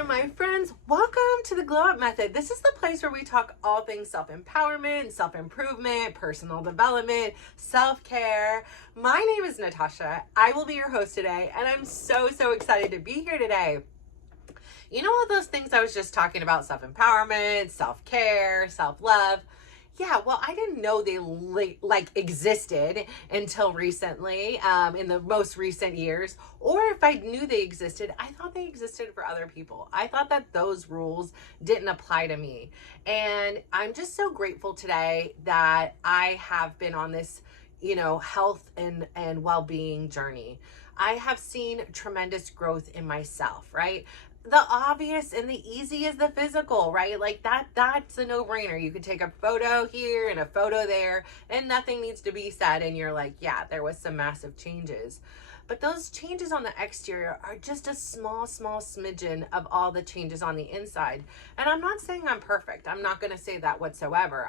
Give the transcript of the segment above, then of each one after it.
there, my friends. Welcome to the Glow Up Method. This is the place where we talk all things self-empowerment, self-improvement, personal development, self-care. My name is Natasha. I will be your host today, and I'm so excited to be here today. You know all those things I was just talking about, self-empowerment, self-care, self-love? Yeah, well, I didn't know they existed until recently, in the most recent years. Or if I knew they existed, I thought they existed for other people. I thought that those rules didn't apply to me. And I'm just so grateful today that I have been on this, health and well-being journey. I have seen tremendous growth in myself, right? The obvious and the easy is the physical, right? Like that's a no-brainer. You could take a photo here and a photo there and nothing needs to be said, and you're like, yeah, there was some massive changes. But those changes on the exterior are just a small smidgen of all the changes on the inside. And I'm not saying I'm perfect. I'm not going to say that whatsoever.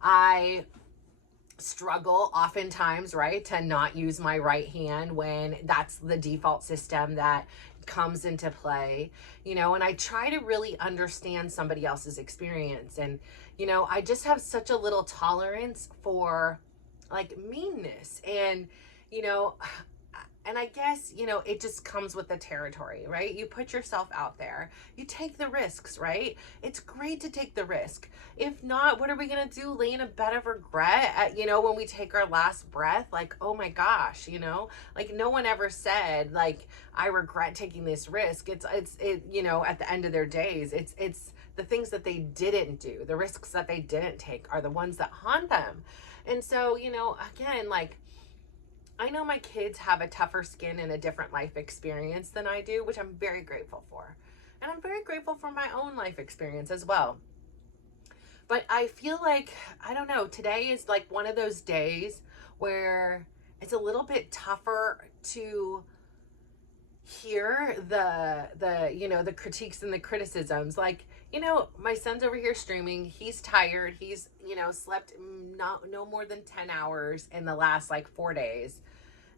I struggle oftentimes, right, to not use my right hand when that's the default system that comes into play, and I try to really understand somebody else's experience. And, I just have such a little tolerance for like meanness and I guess, it just comes with the territory, right? You put yourself out there, you take the risks, right? It's great to take the risk. If not, what are we going to do? Lay in a bed of regret when we take our last breath? Like, oh my gosh, like no one ever said like, I regret taking this risk. It's at the end of their days, it's the things that they didn't do, the risks that they didn't take are the ones that haunt them. And so, again, like, I know my kids have a tougher skin and a different life experience than I do, which I'm very grateful for. And I'm very grateful for my own life experience as well. But I feel like, I don't know, today is like one of those days where it's a little bit tougher to hear the critiques and the criticisms. Like, my son's over here streaming. He's tired. He's, slept no more than 10 hours in the last like 4 days.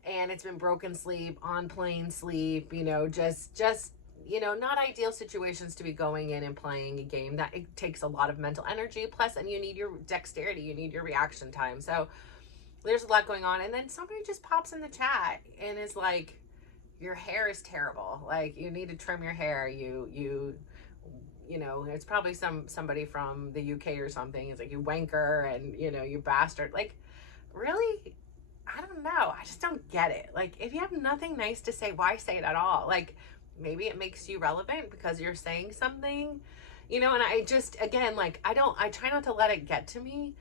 And it's been broken sleep, on plane sleep, just not ideal situations to be going in and playing a game that it takes a lot of mental energy. Plus, and you need your dexterity, you need your reaction time. So there's a lot going on. And then somebody just pops in the chat and is like, your hair is terrible. Like, you need to trim your hair. It's probably somebody from the UK or something. It's like, you wanker and, you bastard. Like, really? I don't know. I just don't get it. Like, if you have nothing nice to say, why say it at all? Like, maybe it makes you relevant because you're saying something, and I just, again, like, I try not to let it get to me.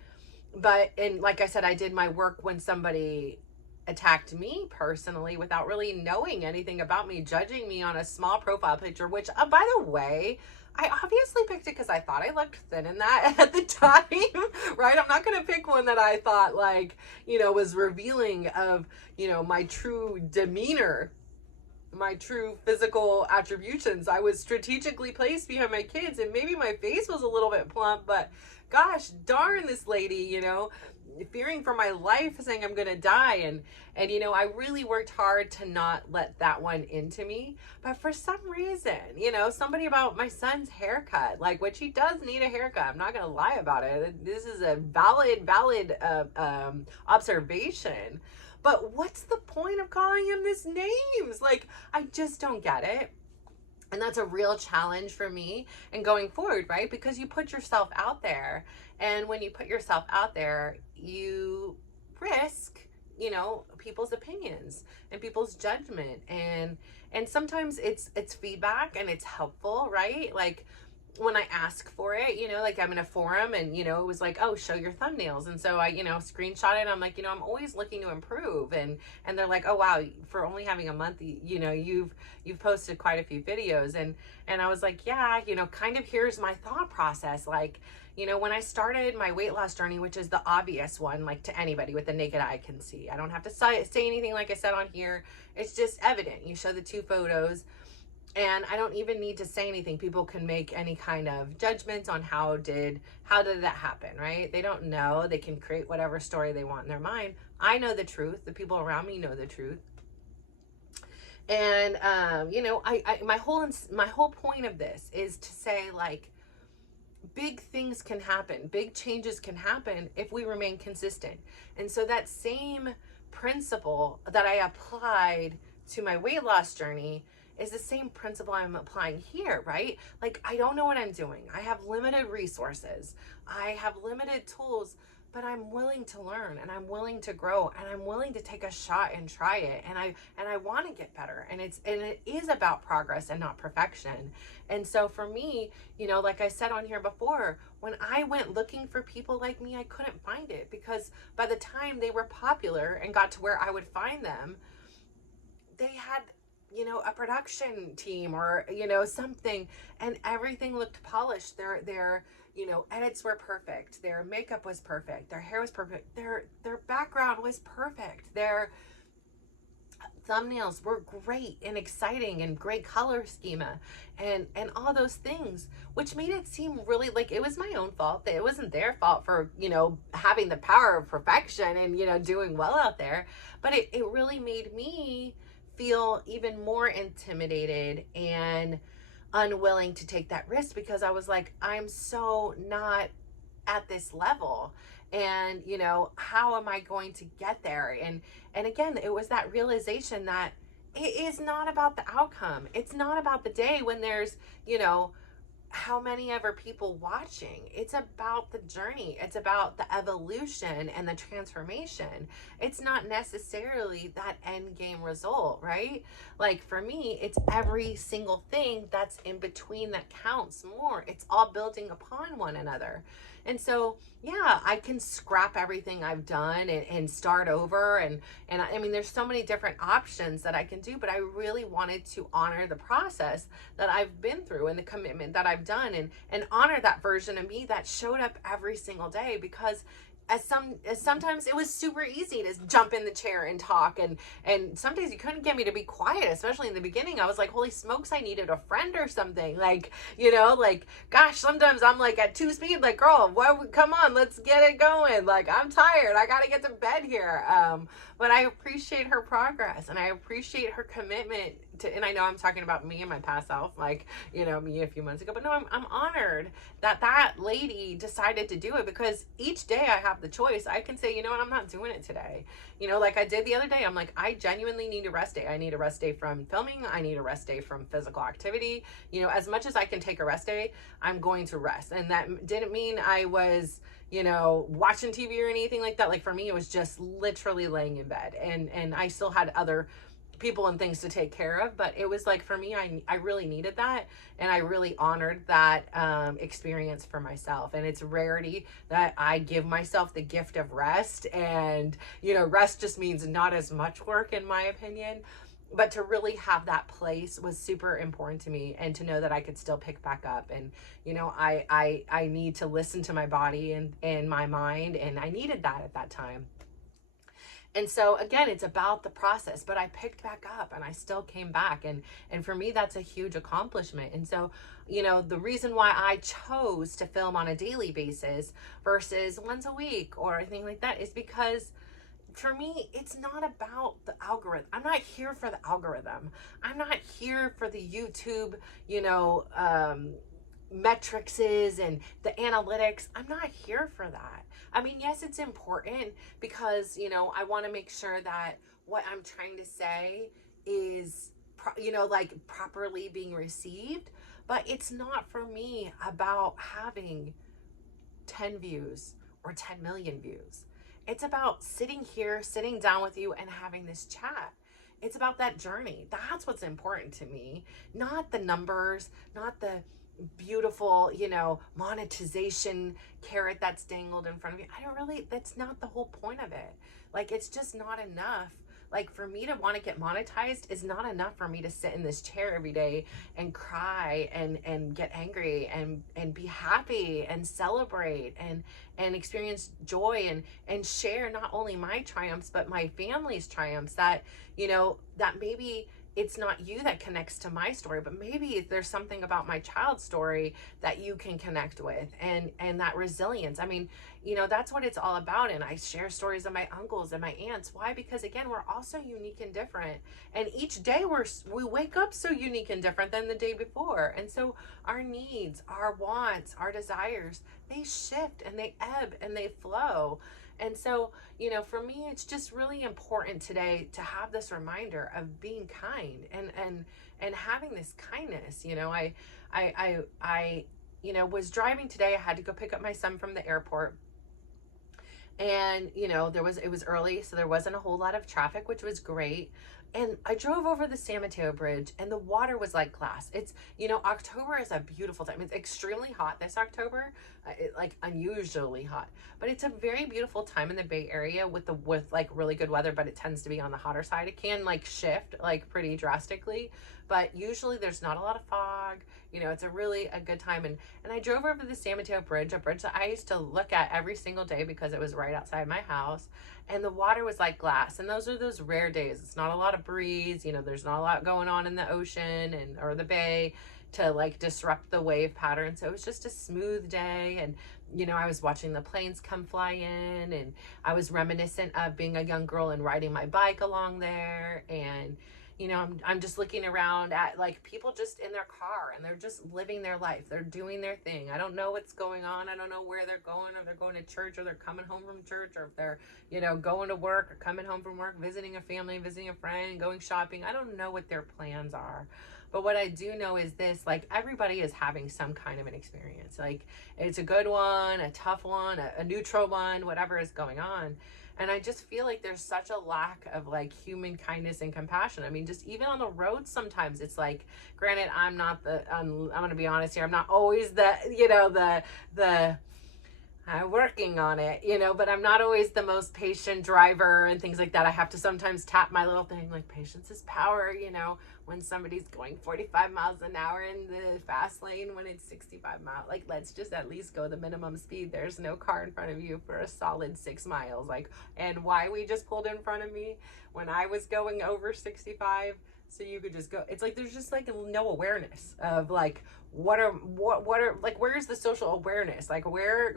But, and like I said, I did my work when somebody attacked me personally without really knowing anything about me, judging me on a small profile picture, which, by the way, I obviously picked it because I thought I looked thin in that at the time, right? I'm not going to pick one that I thought like, was revealing of, my true demeanor, my true physical attributions. I was strategically placed behind my kids, and maybe my face was a little bit plump, but gosh darn, this lady, fearing for my life, saying I'm gonna die. And I really worked hard to not let that one into me. But for some reason, somebody about my son's haircut, like, which he does need a haircut, I'm not gonna lie about it, this is a valid observation. But what's the point of calling him these names? Like, I just don't get it. And that's a real challenge for me and going forward, right? Because you put yourself out there. And when you put yourself out there, you risk, people's opinions and people's judgment. And sometimes it's feedback and it's helpful, right? Like, when I ask for it, like, I'm in a forum and, it was like, oh, show your thumbnails. And so I, screenshot it. I'm like, I'm always looking to improve. And they're like, oh, wow, for only having a month, you've posted quite a few videos. And I was like, yeah, kind of here's my thought process. Like, when I started my weight loss journey, which is the obvious one, like, to anybody with the naked eye can see, I don't have to say anything like I said on here. It's just evident. You show the 2 photos. And I don't even need to say anything. People can make any kind of judgments on how did that happen, right? They don't know. They can create whatever story they want in their mind. I know the truth. The people around me know the truth. And you know, my whole point of this is to say, like, big things can happen, big changes can happen if we remain consistent. And so that same principle that I applied to my weight loss journey is the same principle I'm applying here, right? Like, I don't know what I'm doing. I have limited resources. I have limited tools, but I'm willing to learn, and I'm willing to grow, and I'm willing to take a shot and try it. And I want to get better. And it is about progress and not perfection. And so for me, you know, like I said on here before, when I went looking for people like me, I couldn't find it, because by the time they were popular and got to where I would find them, they had, you know, a production team or, you know, something, and everything looked polished. Their you know, edits were perfect, their makeup was perfect, their hair was perfect, their background was perfect, their thumbnails were great and exciting and great color schema and all those things, which made it seem really like it was my own fault, that it wasn't their fault for, you know, having the power of perfection and, you know, doing well out there. But it really made me feel even more intimidated and unwilling to take that risk, because I was like, I'm so not at this level, and you know, how am I going to get there? And again, it was that realization that it is not about the outcome. It's not about the day when there's, you know, how many ever people watching. It's about the journey. It's about the evolution and the transformation. It's not necessarily that end game result, right? Like for me, it's every single thing that's in between that counts more. It's all building upon one another. And so, yeah, I can scrap everything I've done and start over. And I mean, there's so many different options that I can do, but I really wanted to honor the process that I've been through and the commitment that I've done, and honor that version of me that showed up every single day. Because as sometimes it was super easy to jump in the chair and talk, and some days you couldn't get me to be quiet, especially in the beginning. I was like, holy smokes, I needed a friend or something, like, you know, like, gosh, sometimes I'm like at 2 speed, like, girl, come on, let's get it going, like, I'm tired, I gotta get to bed here. But I appreciate her progress, and I appreciate her commitment to, and I know I'm talking about me and my past self, like, you know, me a few months ago, but no, I'm honored that lady decided to do it, because each day I have the choice. I can say, you know what, I'm not doing it today. You know, like I did the other day, I'm like, I genuinely need a rest day. I need a rest day from filming. I need a rest day from physical activity. You know, as much as I can take a rest day, I'm going to rest. And that didn't mean I was, you know, watching TV or anything like that. Like for me, it was just literally laying in bed, and I still had other people and things to take care of, but it was like, for me, I really needed that, and I really honored that experience for myself. And it's rarity that I give myself the gift of rest, and you know, rest just means not as much work, in my opinion. But to really have that place was super important to me, and to know that I could still pick back up. And you know, I need to listen to my body and my mind, and I needed that at that time. And so again, it's about the process, but I picked back up and I still came back. And for me, that's a huge accomplishment. And so, you know, the reason why I chose to film on a daily basis versus once a week or anything like that is because for me, it's not about the algorithm. I'm not here for the algorithm. I'm not here for the YouTube, you know, metrics and the analytics. I'm not here for that. I mean, yes, it's important because, you know, I want to make sure that what I'm trying to say is, you know, like properly being received, but it's not for me about having 10 views or 10 million views. It's about sitting here, sitting down with you and having this chat. It's about that journey. That's what's important to me, not the numbers, not the beautiful, you know, monetization carrot that's dangled in front of you. I don't really, that's not the whole point of it. Like, it's just not enough. Like, for me to want to get monetized is not enough for me to sit in this chair every day and cry and get angry and be happy and celebrate and experience joy and share not only my triumphs but my family's triumphs, that, you know, that maybe it's not you that connects to my story, but maybe there's something about my child's story that you can connect with, and that resilience. I mean, that's what it's all about. And I share stories of my uncles and my aunts. Why? Because again, we're all so unique and different, and each day we wake up so unique and different than the day before. And so our needs, our wants, our desires, they shift and they ebb and they flow. And so, for me, it's just really important today to have this reminder of being kind and having this kindness. I was driving today. I had to go pick up my son from the airport. And, it was early, so there wasn't a whole lot of traffic, which was great. And I drove over the San Mateo Bridge, and the water was like glass. It's, October is a beautiful time. It's extremely hot this October, like unusually hot. But it's a very beautiful time in the Bay Area with like really good weather, but it tends to be on the hotter side. It can like shift like pretty drastically, but usually there's not a lot of fog. It's a good time. And I drove over the San Mateo Bridge, a bridge that I used to look at every single day because it was right outside my house. And the water was like glass. And those are those rare days. It's not a lot of breeze. There's not a lot going on in the ocean or the bay to like disrupt the wave pattern. So it was just a smooth day. And, I was watching the planes come fly in, and I was reminiscent of being a young girl and riding my bike along there. And, I'm just looking around at like people just in their car, and they're just living their life. They're doing their thing. I don't know what's going on. I don't know where they're going, or they're going to church, or they're coming home from church, or if they're, going to work or coming home from work, visiting a family, visiting a friend, going shopping. I don't know what their plans are. But what I do know is this, like everybody is having some kind of an experience. Like it's a good one, a tough one, a neutral one, whatever is going on. And I just feel like there's such a lack of like human kindness and compassion. I mean, just even on the road, sometimes it's like, granted, I'm going to be honest here. I'm not always working on it, but I'm not always the most patient driver and things like that. I have to sometimes tap my little thing, like patience is power, when somebody's going 45 miles an hour in the fast lane when it's 65 miles, like, let's just at least go the minimum speed. There's no car in front of you for a solid 6 miles. Like, and why we just pulled in front of me when I was going over 65, so you could just go. It's like there's just like no awareness of like what are like, where's the social awareness? Like where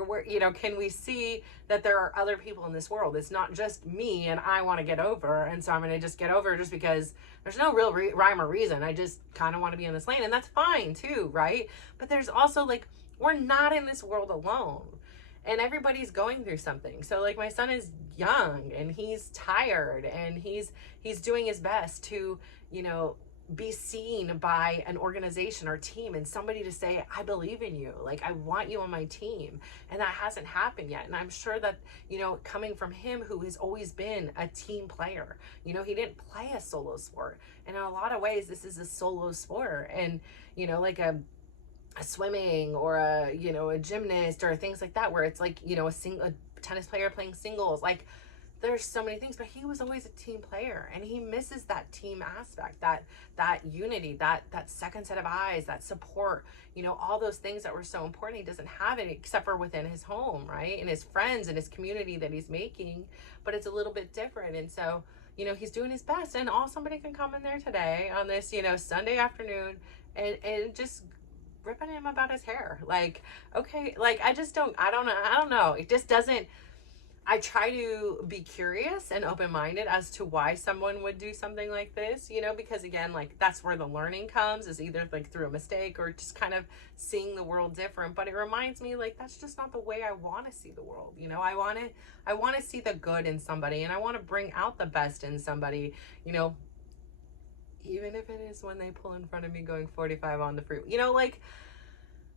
can we see that there are other people in this world? It's not just me and I want to get over, and so I'm going to just get over just because there's no real rhyme or reason. I just kind of want to be in this lane, and that's fine too, right? But there's also like, we're not in this world alone, and everybody's going through something. So like my son is young and he's tired, and he's doing his best to, be seen by an organization or team, and somebody to say, I believe in you. Like, I want you on my team. And that hasn't happened yet. And I'm sure that, coming from him, who has always been a team player, he didn't play a solo sport. And in a lot of ways, this is a solo sport. And, like a swimming or a gymnast or things like that, where it's like, a tennis player playing singles, like, there's so many things. But he was always a team player, and he misses that team aspect, that unity, that second set of eyes, that support, all those things that were so important. He doesn't have it except for within his home, right? And his friends and his community that he's making, but it's a little bit different. And so, he's doing his best, and somebody can come in there today on this, Sunday afternoon and just ripping him about his hair. Like, okay, like, I don't know. It just doesn't. I try to be curious and open-minded as to why someone would do something like this, because again, like, that's where the learning comes, is either like through a mistake or just kind of seeing the world different. But it reminds me, like, that's just not the way I want to see the world. I want to see the good in somebody, and I want to bring out the best in somebody, even if it is when they pull in front of me going 45 on the freeway, like,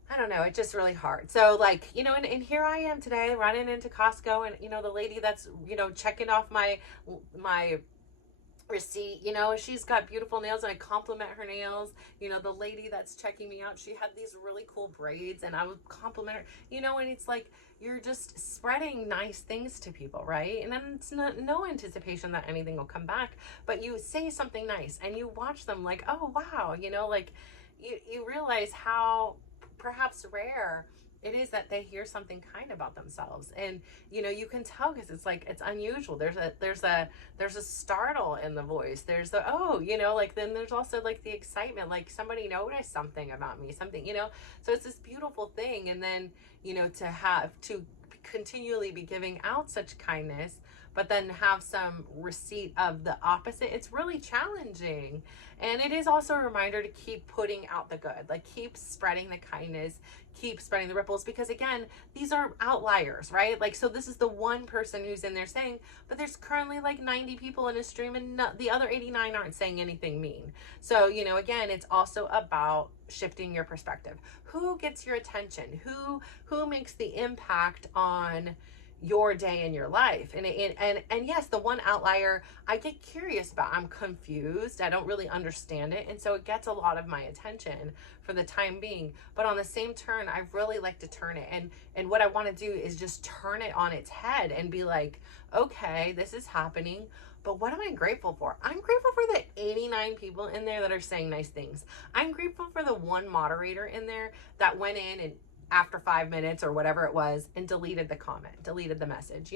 I don't know, it's just really hard. So like, and here I am today running into Costco, and, the lady that's, checking off my receipt, she's got beautiful nails, and I compliment her nails. The lady that's checking me out, she had these really cool braids, and I would compliment her, and it's like, you're just spreading nice things to people, right? And then it's no anticipation that anything will come back, but you say something nice, and you watch them like, oh, wow, like you realize how perhaps rare it is that they hear something kind about themselves. And you can tell, because it's like, it's unusual. There's a startle in the voice. There's the, oh, like, then there's also like the excitement, like somebody noticed something about me, something, so it's this beautiful thing. And then to continually be giving out such kindness, but then have some receipt of the opposite, it's really challenging. And it is also a reminder to keep putting out the good, like keep spreading the kindness, keep spreading the ripples, because again, these are outliers, right? Like, so this is the one person who's in there saying, but there's currently like 90 people in a stream, and the other 89 aren't saying anything mean. So, again, it's also about shifting your perspective. Who gets your attention? Who makes the impact on your day in your life? And yes, the one outlier I get curious about. I'm confused, I don't really understand it, and so it gets a lot of my attention for the time being. But on the same turn, I really like to turn it, and what I want to do is just turn it on its head and be like, okay, this is happening, but what am I grateful for? I'm grateful for the 89 people in there that are saying nice things. I'm grateful for the one moderator in there that went in and after 5 minutes or whatever it was and deleted the comment, deleted the message.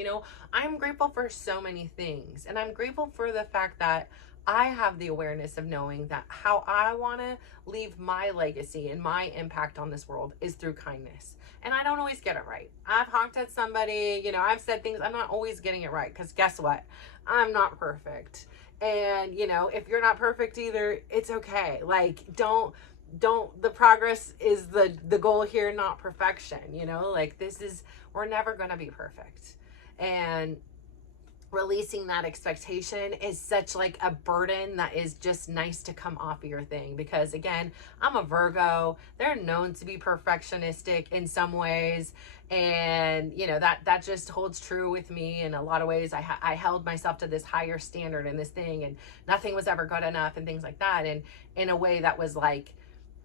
I'm grateful for so many things. And I'm grateful for the fact that I have the awareness of knowing that how I want to leave my legacy and my impact on this world is through kindness. And I don't always get it right. I've honked at somebody, I've said things, I'm not always getting it right, because guess what? I'm not perfect. And, if you're not perfect either, it's okay. Like, the progress is the goal here, not perfection. Like, we're never going to be perfect. And releasing that expectation is such like a burden that is just nice to come off of your thing, because again, I'm a Virgo. They're known to be perfectionistic in some ways, and that just holds true with me in a lot of ways. I held myself to this higher standard in this thing, and nothing was ever good enough and things like that, and in a way that was like,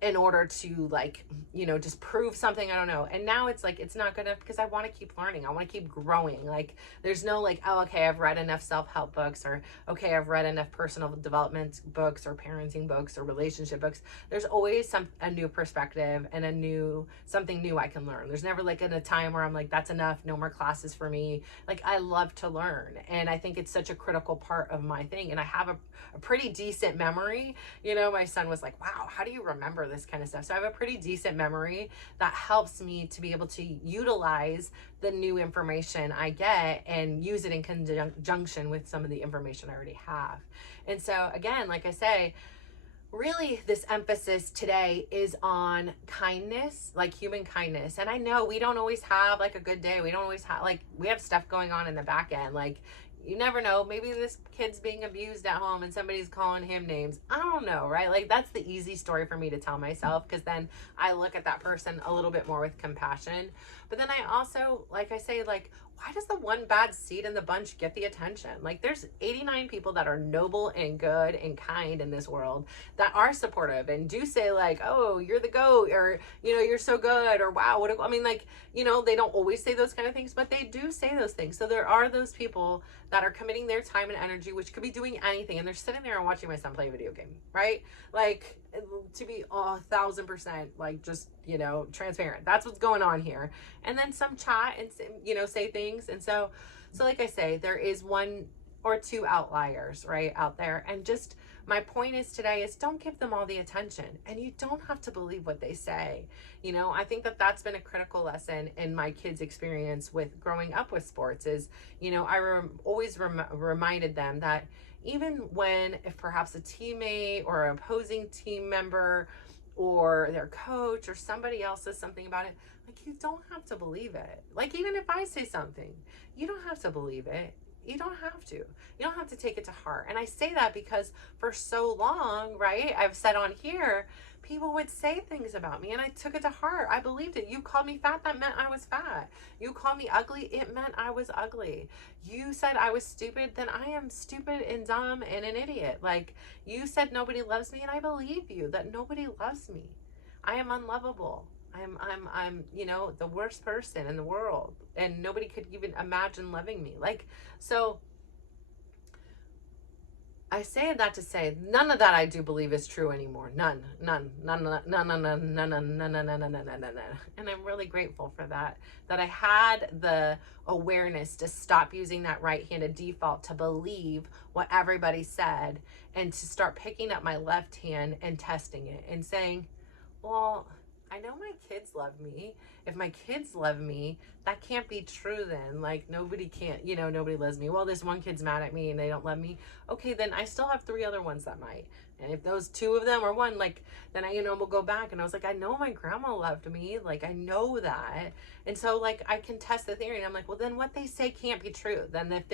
in order to like, just prove something, I don't know. And now it's like, it's not good enough, because I want to keep learning. I want to keep growing. Like, there's no like, oh, okay, I've read enough self-help books, or okay, I've read enough personal development books or parenting books or relationship books. There's always a new perspective and something new I can learn. There's never like in a time where I'm like, that's enough, no more classes for me. Like, I love to learn, and I think it's such a critical part of my thing. And I have a pretty decent memory. My son was like, wow, how do you remember this kind of stuff? So I have a pretty decent memory that helps me to be able to utilize the new information I get and use it in conjunction with some of the information I already have. And so again, like I say, really this emphasis today is on kindness, like human kindness. And I know we don't always have like a good day. We don't always have, like, we have stuff going on in the back end. Like, you never know, maybe this kid's being abused at home and somebody's calling him names. I don't know, right? Like, that's the easy story for me to tell myself, because then I look at that person a little bit more with compassion. But then I also, like I say, like, why does the one bad seed in the bunch get the attention? Like, there's 89 people that are noble and good and kind in this world that are supportive and do say like, oh, you're the GOAT, or, you're so good, or wow, I mean, like, they don't always say those kind of things, but they do say those things. So there are those people that are committing their time and energy, which could be doing anything, and they're sitting there and watching my son play a video game, right? Like, to be 1,000% like, just, transparent, that's what's going on here. And then some chat and, say things. And so like I say, there is one or two outliers right out there, and just my point is today is, don't give them all the attention, and you don't have to believe what they say. I think that that's been a critical lesson in my kids' experience with growing up with sports is, I always reminded them that even when, if perhaps a teammate or an opposing team member or their coach or somebody else says something about it, like, you don't have to believe it. Like, even if I say something, you don't have to believe it. You don't have to. You don't have to take it to heart. And I say that because for so long, right, I've said on here, people would say things about me and I took it to heart. I believed it. You called me fat, that meant I was fat. You called me ugly, it meant I was ugly. You said I was stupid, then I am stupid and dumb and an idiot. Like, you said nobody loves me, and I believe you that nobody loves me. I am unlovable. I'm the worst person in the world, and nobody could even imagine loving me. Like, so I say that to say none of that I do believe is true anymore. None. And I'm really grateful for that. That I had the awareness to stop using that right-handed default to believe what everybody said and to start picking up my left hand and testing it and saying, well, I know my kids love me. If my kids love me, that can't be true then. Like, nobody can't, nobody loves me. Well, this one kid's mad at me and they don't love me. Okay, then I still have 3 other ones that might. And if those 2 of them or one, like, then I, we'll go back. And I was like, I know my grandma loved me. Like, I know that. And so, like, I can test the theory. And I'm like, well, then what they say can't be true. Then if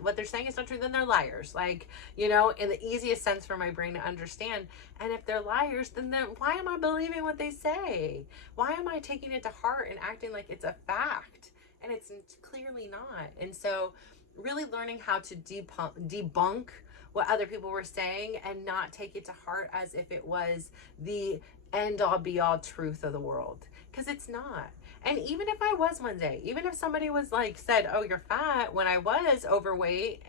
what they're saying is not true, then they're liars. Like, in the easiest sense for my brain to understand. And if they're liars, then why am I believing what they say? Why am I taking it to heart and acting like it's a fact? And it's clearly not. And so really learning how to debunk what other people were saying and not take it to heart as if it was the end all be all truth of the world, because it's not. And even if I was one day, even if somebody was like said, oh, you're fat, when I was overweight,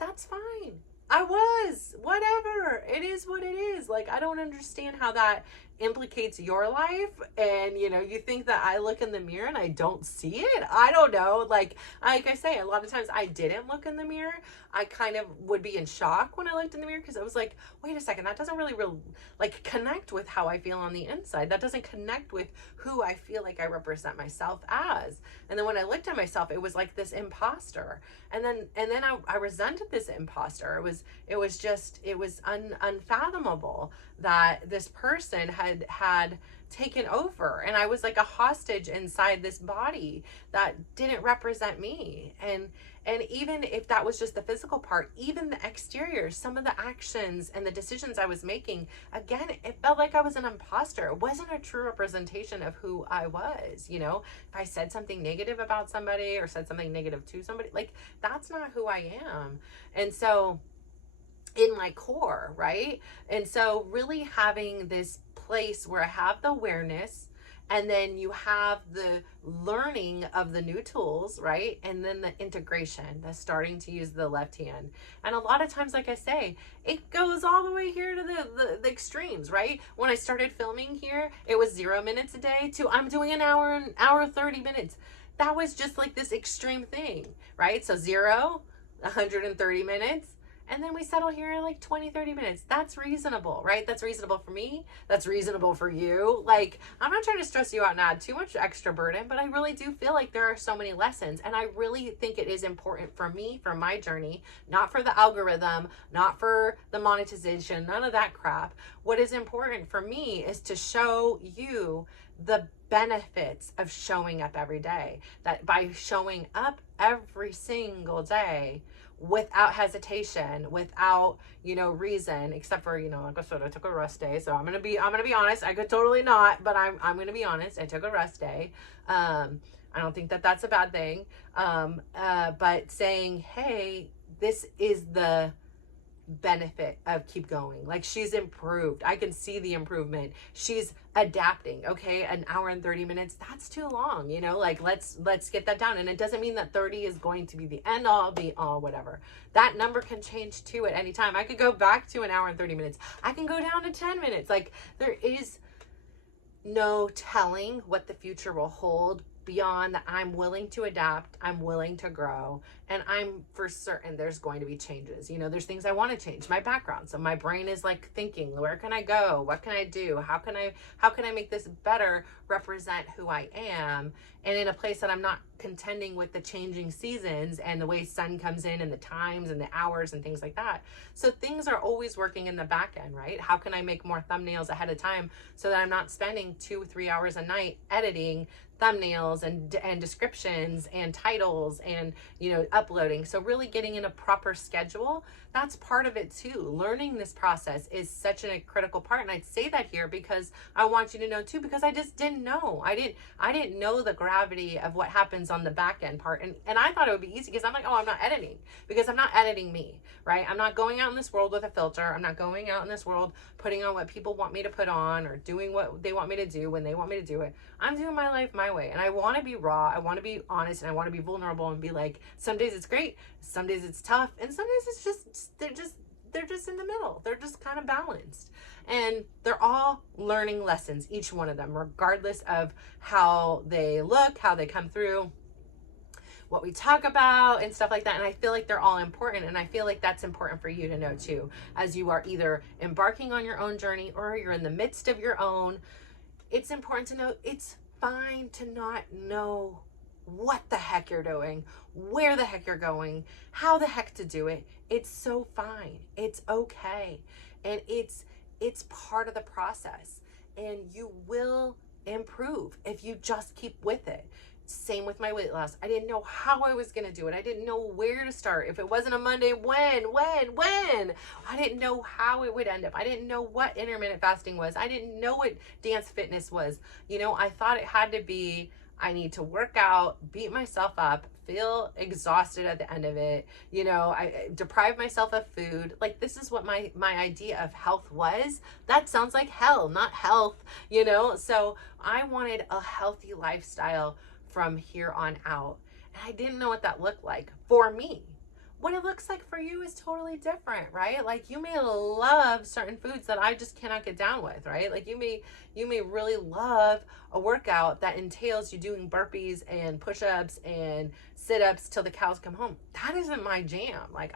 that's fine. I was, whatever. It is what it is. Like, I don't understand how that implicates your life. And, you think that I look in the mirror and I don't see it. I don't know. Like I say, a lot of times I didn't look in the mirror. I kind of would be in shock when I looked in the mirror because I was like, wait a second, that doesn't really like connect with how I feel on the inside. That doesn't connect with who I feel like I represent myself as. And then when I looked at myself, it was like this imposter. And then I resented this imposter. It was unfathomable that this person had taken over, and I was like a hostage inside this body that didn't represent me. And even if that was just the physical part, even the exterior, some of the actions and the decisions I was making, again, it felt like I was an imposter. It wasn't a true representation of who I was. If I said something negative about somebody or said something negative to somebody, like, that's not who I am. And so in my core, right? And so really having this place where I have the awareness, and then you have the learning of the new tools, right? And then the integration, the starting to use the left hand. And a lot of times, like I say, it goes all the way here to the extremes, right? When I started filming here, it was 0 minutes a day to I'm doing an hour 30 minutes. That was just like this extreme thing, right? So 0, 130 minutes. And then we settle here in like 20, 30 minutes. That's reasonable, right? That's reasonable for me. That's reasonable for you. Like, I'm not trying to stress you out and add too much extra burden, but I really do feel like there are so many lessons. And I really think it is important for me, for my journey, not for the algorithm, not for the monetization, none of that crap. What is important for me is to show you the benefits of showing up every day. That by showing up every single day, without hesitation, without, reason, except for, like I said, I took a rest day. So I'm going to be honest. I could totally not, but I'm going to be honest. I took a rest day. I don't think that that's a bad thing. But saying, hey, this is the benefit of keep going. Like, she's improved. I can see the improvement. She's adapting. Okay, an hour and 30 minutes, that's too long. Like, let's get that down. And it doesn't mean that 30 is going to be the end all be all, whatever. That number can change too at any time. I could go back to an hour and 30 minutes. I can go down to 10 minutes. Like, there is no telling what the future will hold beyond that. I'm willing to adapt, I'm willing to grow, and I'm for certain there's going to be changes. There's things I want to change, my background. So my brain is like thinking, where can I go? What can I do? How can I make this better represent who I am? And in a place that I'm not contending with the changing seasons and the way sun comes in and the times and the hours and things like that. So things are always working in the back end, right? How can I make more thumbnails ahead of time so that I'm not spending 2-3 hours a night editing thumbnails and descriptions and titles and uploading. So really getting in a proper schedule, that's part of it too. Learning this process is such a critical part, and I'd say that here because I want you to know too, because I just didn't know. I didn't know the gravity of what happens on the back end part, and I thought it would be easy because I'm like, oh, I'm not editing, because I'm not editing me, right? I'm not going out in this world with a filter. I'm not going out in this world putting on what people want me to put on or doing what they want me to do when they want me to do it. I'm doing my life my way, and I want to be raw. I want to be honest, and I want to be vulnerable and be like, some days it's great, some days it's tough, and some days it's just they're just in the middle. They're just kind of balanced. And they're all learning lessons, each one of them, regardless of how they look, how they come through, what we talk about and stuff like that. And I feel like they're all important. And I feel like that's important for you to know too, as you are either embarking on your own journey or you're in the midst of your own. It's important to know it's fine to not know what the heck you're doing, where the heck you're going, how the heck to do it. It's so fine. It's okay. And it's part of the process, and you will improve if you just keep with it. Same with my weight loss. I didn't know how I was going to do it. I didn't know where to start. If it wasn't a Monday, when? I didn't know how it would end up. I didn't know what intermittent fasting was. I didn't know what dance fitness was. You know, I thought it had to be, I need to work out, beat myself up, feel exhausted at the end of it. You know, I deprive myself of food. Like, this is what my idea of health was. That sounds like hell, not health, you know? So I wanted a healthy lifestyle from here on out. And I didn't know what that looked like for me. What it looks like for you is totally different, right? Like, you may love certain foods that I just cannot get down with, right? Like, you may really love a workout that entails you doing burpees and push-ups and sit-ups till the cows come home. That isn't my jam. Like,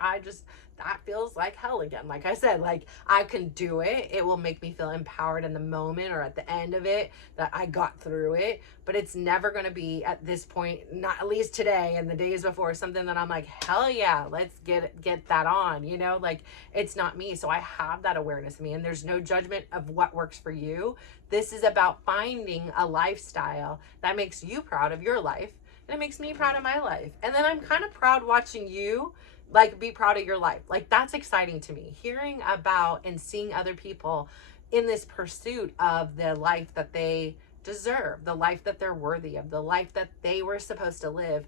that feels like hell again. Like I said, like, I can do it. It will make me feel empowered in the moment or at the end of it that I got through it. But it's never going to be at this point, not at least today and the days before, something that I'm like, hell yeah, let's get that on, you know? Like, it's not me. So I have that awareness of me, and there's no judgment of what works for you. This is about finding a lifestyle that makes you proud of your life, and it makes me proud of my life. And then I'm kind of proud watching you, like, be proud of your life. Like, that's exciting to me. Hearing about and seeing other people in this pursuit of the life that they deserve, the life that they're worthy of, the life that they were supposed to live,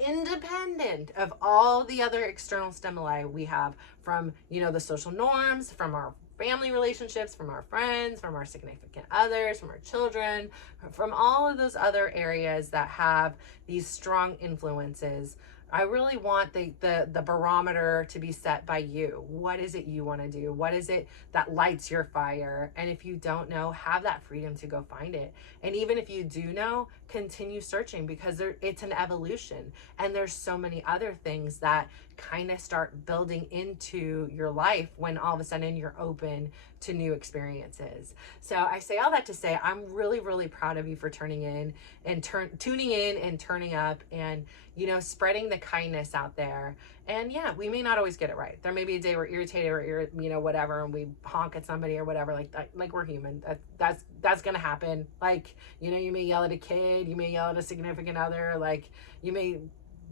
independent of all the other external stimuli we have from, you know, the social norms, from our family relationships, from our friends, from our significant others, from our children, from all of those other areas that have these strong influences. I really want the barometer to be set by you. What is it you want to do? What is it that lights your fire? And if you don't know, have that freedom to go find it. And even if you do know, continue searching, because it's an evolution. And there's so many other things that kind of start building into your life when all of a sudden you're open to new experiences. So I say all that to say, I'm really, really proud of you for tuning in and turning up and, you know, spreading the kindness out there. And yeah, we may not always get it right. There may be a day we're irritated or you know, whatever, and we honk at somebody or whatever, like that. Like, we're human. That's gonna happen. Like, you know, you may yell at a kid, you may yell at a significant other, like, you may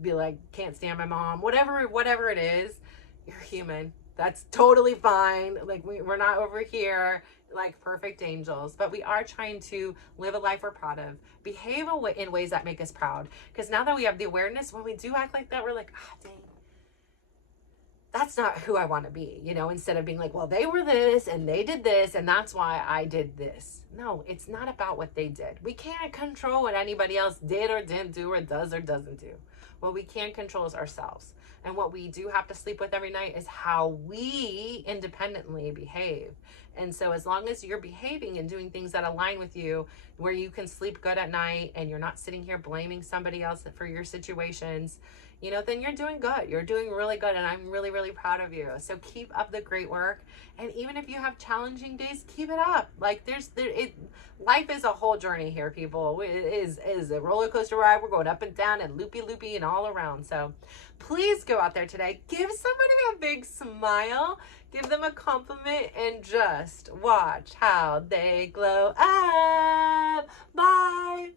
be like, can't stand my mom, whatever it is. You're human. That's totally fine. Like, we're not over here like perfect angels, but we are trying to live a life we're proud of, behave in ways that make us proud. Because now that we have the awareness, when we do act like that, we're like, ah, dang, that's not who I want to be, you know, instead of being like, well, they were this and they did this and that's why I did this. No, it's not about what they did. We can't control what anybody else did or didn't do or does or doesn't do. What we can control is ourselves. And what we do have to sleep with every night is how we independently behave. And so as long as you're behaving and doing things that align with you, where you can sleep good at night and you're not sitting here blaming somebody else for your situations, you know, then you're doing good. You're doing really good. And I'm really, really proud of you. So keep up the great work. And even if you have challenging days, keep it up. Like, life is a whole journey here, people. It is a roller coaster ride. We're going up and down and loopy and all around. So please go out there today. Give somebody a big smile. Give them a compliment and just watch how they glow up. Bye.